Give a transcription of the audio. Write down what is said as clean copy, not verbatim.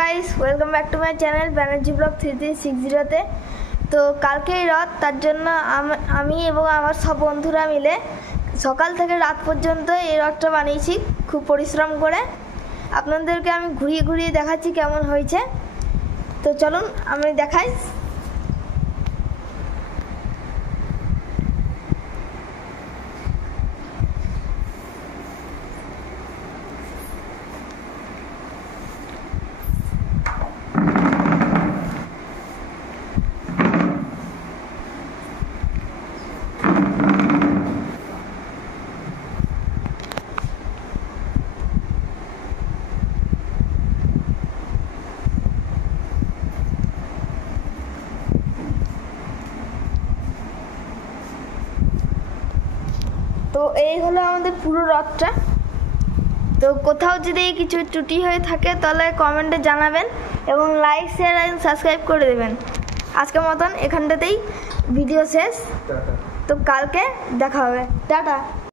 Guys welcome back to my channel Banerjee blog 3360 তে। তো কালকেই রথ, তার জন্য আমি এবং আমার সব বন্ধুরা মিলে সকাল থেকে রাত পর্যন্ত এই রথটা বানিয়েছি খুব পরিশ্রম করে। আপনাদেরকে আমি ঘুরিয়ে ঘুরিয়ে দেখাচ্ছি কেমন হয়েছে। তো চলুন আমি দেখাই। তো এই হলো আমাদের পুরো রথটা। তো কোথাও যদি কিছু ত্রুটি হয়ে থাকে তাহলে কমেন্টে জানাবেন এবং লাইক শেয়ার এবং সাবস্ক্রাইব করে দেবেন। আজকের মতন এখানটাতেই ভিডিও শেষ। তো কালকে দেখা হবে, টাটা।